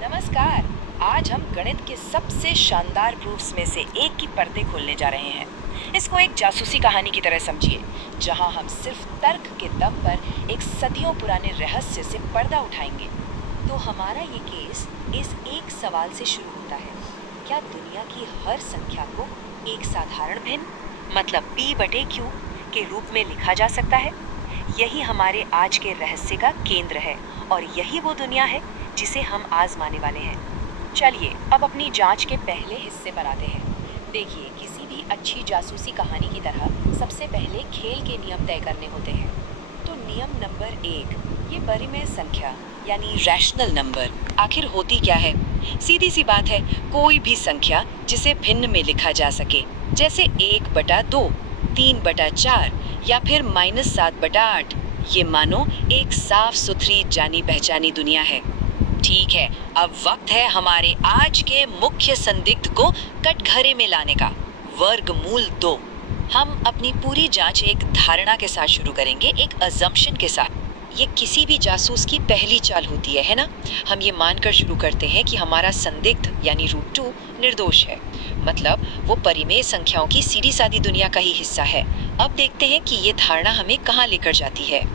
नमस्कार। आज हम गणित के सबसे शानदार प्रूफ्स में से एक की पर्दे खोलने जा रहे हैं। इसको एक जासूसी कहानी की तरह समझिए, जहां हम सिर्फ तर्क के दम पर एक सदियों पुराने रहस्य से पर्दा उठाएंगे। तो हमारा ये केस इस एक सवाल से शुरू होता है। क्या दुनिया की हर संख्या को एक साधारण भिन्न मतलब p/q के रूप में लिखा जा सकता है? यही हमारे आज के रहस्य का केंद्र है और यही वो दुनिया है जिसे हम आजमाने वाले हैं। चलिए अब अपनी जांच के पहले हिस्से पर आते हैं। देखिए, किसी भी अच्छी जासूसी कहानी की तरह सबसे पहले खेल के नियम तय करने होते हैं। तो नियम नंबर 1, ये परिमेय संख्या यानी रैशनल नंबर आखिर होती क्या है? सीधी सी बात है, कोई भी संख्या जिसे भिन्न में लिखा जा सके, जैसे 1/2, 3/4 या फिर -7/8। ये मानो एक साफ सुथरी जानी पहचानी दुनिया है। ठीक है, अब वक्त है हमारे आज के मुख्य संदिग्ध को कटघरे में लाने का, वर्गमूल 2। हम अपनी पूरी जांच एक धारणा के साथ शुरू करेंगे, एक अजम्पशन के साथ। ये किसी भी जासूस की पहली चाल होती है ना? हम ये मानकर शुरू करते हैं कि हमारा संदिग्ध यानी √2 निर्दोष है, मतलब वो परिमेय संख्याओं की सीधी सादी दुनिया का ही हिस्सा है। अब देखते हैं कि ये धारणा हमें कहाँ लेकर जाती है।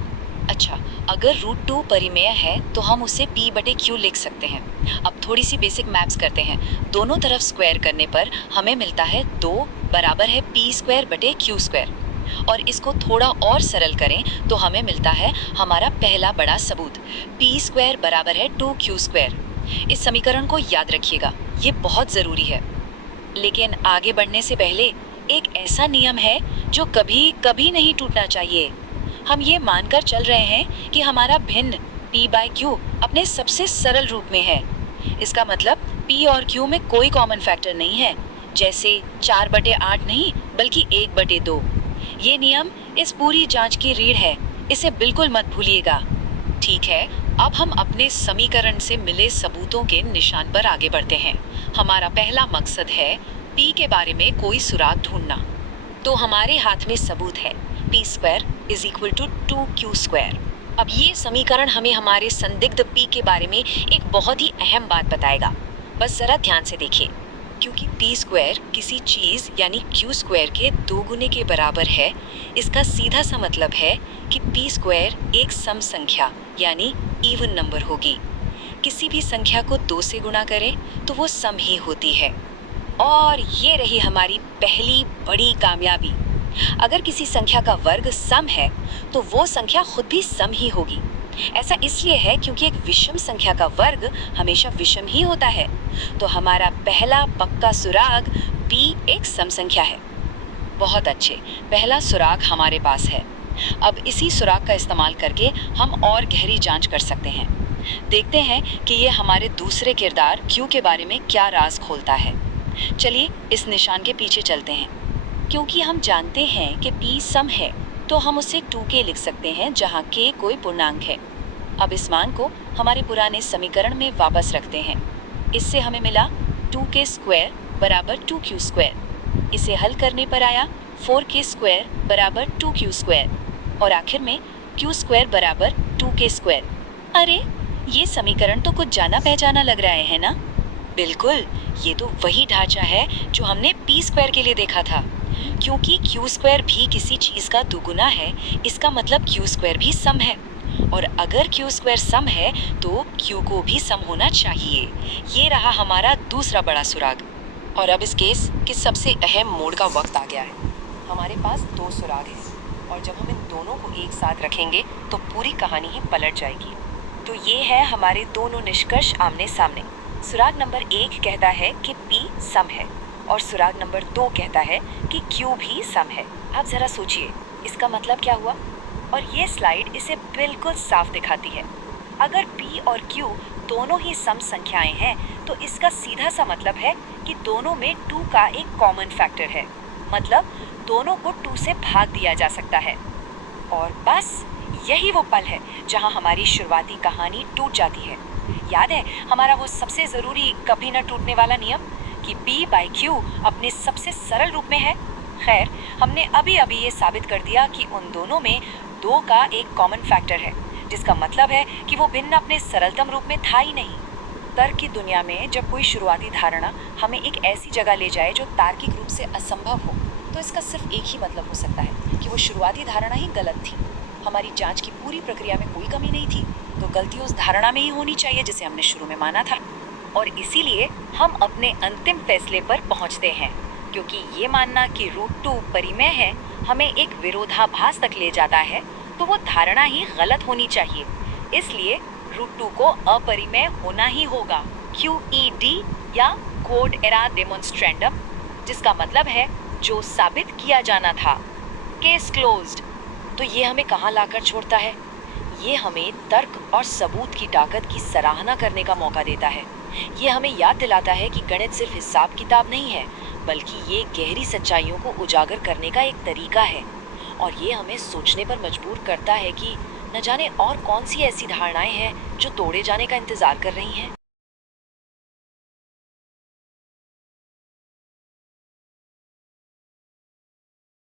अच्छा, अगर √2 परिमेय है तो हम उसे p/q लिख सकते हैं। अब थोड़ी सी बेसिक मैथ्स करते हैं। दोनों तरफ स्क्वायर करने पर हमें मिलता है 2 बराबर है p²/q²। और इसको थोड़ा और सरल करें तो हमें मिलता है हमारा पहला बड़ा सबूत, p² बराबर है 2q²। इस समीकरण को याद रखिएगा, ये बहुत ज़रूरी है। लेकिन आगे बढ़ने से पहले एक ऐसा नियम है जो कभी कभी नहीं टूटना चाहिए। हम ये मानकर चल रहे हैं कि हमारा भिन्न p/q अपने सबसे सरल रूप में है। इसका मतलब p और q में कोई कॉमन फैक्टर नहीं है, जैसे 4/8 नहीं बल्कि 1/2। ये नियम इस पूरी जांच की रीढ़ है, इसे बिल्कुल मत भूलिएगा। ठीक है, अब हम अपने समीकरण से मिले सबूतों के निशान पर आगे बढ़ते हैं। हमारा पहला मकसद है p के बारे में कोई सुराग ढूंढना। तो हमारे हाथ में सबूत है, p² = 2q²। अब ये समीकरण हमें हमारे संदिग्ध p के बारे में एक बहुत ही अहम बात बताएगा। बस जरा ध्यान से देखिए, क्योंकि p² किसी चीज यानी q² के 2 गुने के बराबर है, इसका सीधा सा मतलब है कि p² एक सम संख्या यानी इवन नंबर होगी। किसी भी संख्या को 2 से गुणा करें तो वो सम ही होती है। और ये रही हमारी पहली बड़ी कामयाबी। अगर किसी संख्या का वर्ग सम है तो वो संख्या खुद भी सम ही होगी। ऐसा इसलिए है क्योंकि एक विषम संख्या का वर्ग हमेशा विषम ही होता है। तो हमारा पहला पक्का सुराग p एक सम संख्या है। बहुत अच्छे, पहला सुराग हमारे पास है। अब इसी सुराग का इस्तेमाल करके हम और गहरी जांच कर सकते हैं। देखते हैं कि ये हमारे दूसरे किरदार q के बारे में क्या राज खोलता है। चलिए इस निशान के पीछे चलते हैं। क्योंकि हम जानते हैं कि p सम है तो हम उसे 2k लिख सकते हैं, जहां k कोई पूर्णांक है। अब इस मान को हमारे पुराने समीकरण में वापस रखते हैं। इससे हमें मिला 2k² बराबर 2q²। इसे हल करने पर आया 4k² बराबर 2q²। और आखिर में q² बराबर 2k²। अरे, ये समीकरण तो कुछ जाना पहचाना लग रहा है ना? बिल्कुल, ये तो वही ढांचा है जो हमने p² के लिए देखा था। क्योंकि q² भी किसी चीज का दुगुना है, इसका मतलब q² भी सम है। और अगर q² सम है तो q को भी सम होना चाहिए। ये रहा हमारा दूसरा बड़ा सुराग। और अब इस केस के सबसे अहम मोड़ का वक्त आ गया है। हमारे पास 2 सुराग हैं और जब हम इन दोनों को एक साथ रखेंगे तो पूरी कहानी ही पलट जाएगी। तो ये है हमारे दोनों निष्कर्ष आमने सामने। सुराग नंबर 1 कहता है कि p सम है और सुराग नंबर 2 कहता है कि q भी सम है। आप जरा सोचिए, इसका मतलब क्या हुआ? और ये स्लाइड इसे बिल्कुल साफ दिखाती है। अगर p और q दोनों ही सम संख्याएं हैं तो इसका सीधा सा मतलब है कि दोनों में 2 का एक कॉमन फैक्टर है, मतलब दोनों को 2 से भाग दिया जा सकता है। और बस यही वो पल है जहां हमारी शुरुआती कहानी टूट जाती है। याद है हमारा वो सबसे ज़रूरी कभी न टूटने वाला नियम कि p/q अपने सबसे सरल रूप में है। खैर, हमने अभी अभी ये साबित कर दिया कि उन दोनों में 2 का एक कॉमन फैक्टर है, जिसका मतलब है कि वो भिन्न अपने सरलतम रूप में था ही नहीं। तर्क की दुनिया में जब कोई शुरुआती धारणा हमें एक ऐसी जगह ले जाए जो तार्किक रूप से असंभव हो, तो इसका सिर्फ एक ही मतलब हो सकता है कि वो शुरुआती धारणा ही गलत थी। हमारी जांच की पूरी प्रक्रिया में कोई कमी नहीं थी, तो गलती उस धारणा में ही होनी चाहिए जिसे हमने शुरू में माना था। और इसीलिए हम अपने अंतिम फैसले पर पहुंचते हैं, क्योंकि ये मानना कि रूट 2 परिमेय है हमें एक विरोधाभास तक ले जाता है, तो वो धारणा ही गलत होनी चाहिए। इसलिए रूट 2 को अपरिमेय होना ही होगा, QED या क्वोड एरात डेमोन्स्ट्रेंडम, जिसका मतलब है जो साबित किया जाना था। Case closed. तो ये हमें कहाँ लाकर छोड़ता है? ये हमें तर्क और सबूत की ताकत की सराहना करने का मौका देता है। ये हमें याद दिलाता है कि गणित सिर्फ हिसाब किताब नहीं है, बल्कि ये गहरी सच्चाइयों को उजागर करने का एक तरीका है। और ये हमें सोचने पर मजबूर करता है कि न जाने और कौन सी ऐसी धारणाएं हैं जो तोड़े जाने का इंतजार कर रही हैं।